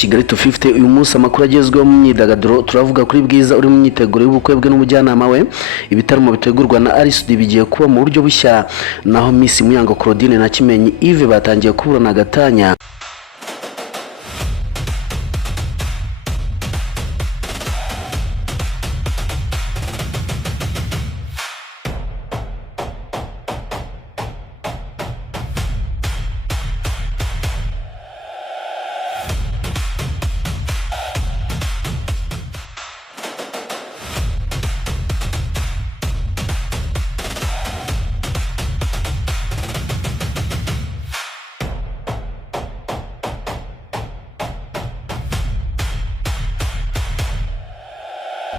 Kigali 250 uyu munsi amakuru agezweho mu myidagaduro turavuga kuri Bwiza uri mu myiteguro y'ubukwe bwe n'umujyanama we. Ibitaramo bitegurwa na Arisudi bigiye kuba mu buryo bushya, naho Miss Muyango Claudine na Kimenyi Yves batangiye kuburana gatanya.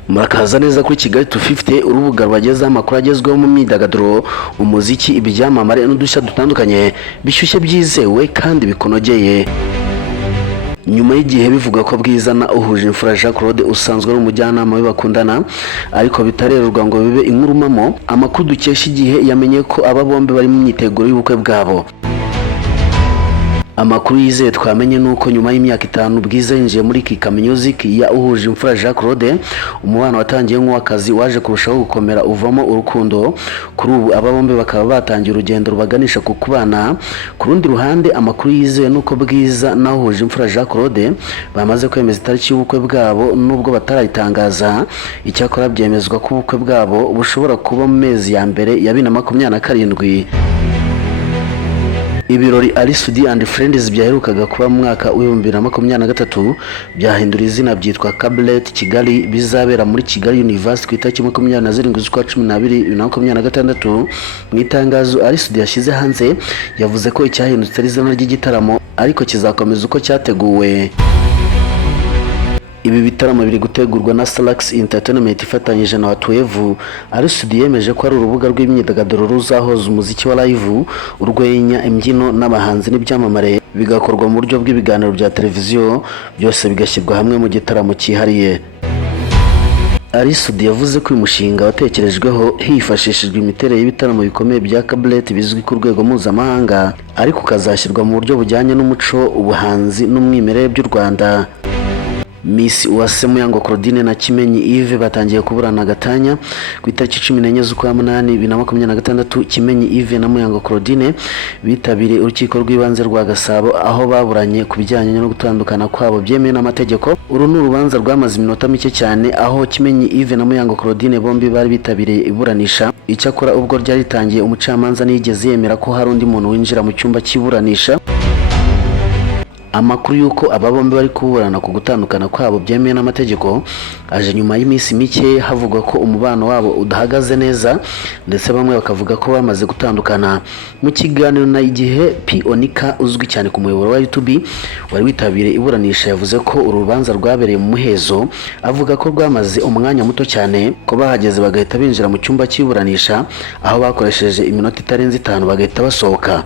Murakaza neza kuri Kigali 250 urubuga rwagezaho amakuru agezweho mu myidagaduro, umuziki, ibyamamare n'udushya dutandukanye bishyushye byizewe kandi bikonogeye. Nyuma y'igihe bivuga ko Bwiza na uhuje imfura Jean Claude usanzwe ari umujyanama we bakundana ariko bitarerurwa ngo bibe inkurumamo, amakuru dukesha igihe yamenye ko aba bombi bari mu myiteguro y'ubukwe bwabo. Amakuru yizeye twamenye nuko nyuma y'imyaka 5 Bwiza yinjiye muri Kika Music ya uhuje imfura Jean Claude, umubano watangiye nk'uwakazi waje kurushaho gukomera uvamo urukundo. Kuri ubu aba bombi bakaba batangiye urugendo rubaganisha ku kubana. Ku rundi ruhande amakuru yizeye nuko Bwiza na uhuje imfura Jean Claude bamaze kwemeza itariki y'ubukwe bwabo nubwo batarayitangaza. Icyakora byemezwa ko ubukwe bwabo bushobora kuba mu mezi ya mbere ya 2027. Ibirori Arisudi and Friends byaherukaga kuba mu mwaka wa 2023 byahindura izina byitwa Cabaret Kigali, bizabera muri Kigali University ku itariki 27 z'ukwa 12 2026. Mu itangazo Arisudi yashyize hanze yavuze ko icyahindutse ari izina ry'igitaramo ariko kizakomeza uko cyateguwe. Ibi bitaramo biri gutegurwa na Salax Entertainment ifatanyije na Watuevu. Arisudi yemeje ko ari urubuga rw'imyidagaduro ruzahoza umuziki wa live, urwenya, imbyino n'abahanzi n'ibyamamare, bigakorwa mu buryo bw'ibiganiro bya televiziyo, byose bigashyirwa hamwe mu gitaramo cyihariye. Arisudi yavuze ko uyu mushinga watekerejweho hifashishijwe imiterere y'ibitaramo bikomeye bya Cabaret bizwi ku rwego mpuzamahanga ariko ukazashyirwa mu buryo bujyanye n'umuco, ubuhanzi n'umwimerere by'u Rwanda. Miss Uwase Muyango Claudine na Kimenyi Yves batangiye kuburana gatanya ku itariki 14 z'ukwa 8 2026. Kimenyi Yves na Muyango Claudine bitabiriye urukiko rw'ibanze rwa Gasabo aho baburanye ku bijyanye no gutandukana kwabo byemewe n'amategeko. Uru ni urubanza rwamaze iminota mike cyane aho Kimenyi Yves na Muyango Claudine bombi bari bitabiriye iburanisha. Icyakora ubwo ryari ritangiye umucamanza niyigeze yemera ko hari undi muntu winjira mu cyumba cy'iburanisha. Amakuru yuko aba bombi bari kuburana ku gutandukana kwabo byemewe n'amategeko aje nyuma y'iminsi mike havugwa ko umubano wabo udahagaze neza, ndetse bamwe bakavuga ko bamaze gutandukana. Mu kiganiro na Igihe, P Onika uzwi cyane ku muyoboro wa YouTube wari witabiriye iburanisha yavuze ko urubanza rwabereye mu muhezo, avuga ko rwamaze umwanya muto cyane, ko bahageze bagahita binjira mu cyumba cy'iburanisha aho bakoresheje iminota itarenze 5 bagahita basohoka.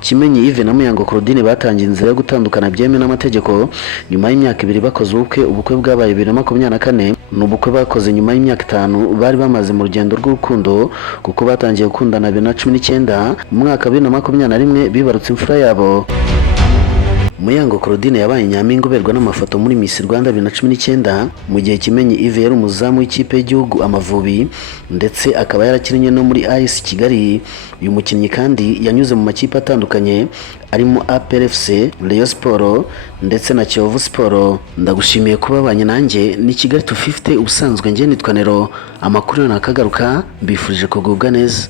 Kimenyi Yves na Muyango Claudine batangiye inzira yo gutandukana byemewe n'amategeko nyuma y'imyaka 2 bakoze ubukwe bwabaye 2024. N'ubukwe bakoze nyuma y'imyaka 5 bari bamaze mu rugendo rw'urukundo kuko batangiye gukundana 2019. Mu mwaka 2021 bibarutse imfura yabo. Muyango Claudine yabaye nyampinga uberwa n'amafoto muri Miss Rwanda 2019 mu gihe Kimenyi Yves yari umuzamu w'ikipe y'igihugu Amavubi ndetse akaba yarakinnye no muri AS Kigali. Uyu mukinnyi kandi yanyuze mu makipe atandukanye arimo APR FC, Rayon Sport ndetse na Kiyovu Sport. Ndagushimiye kuba banye nanjye ni Kigali 250 ubusanzwe nge nitwa Nero. Amakuru nakagaruka mbifurije kugubwa neza.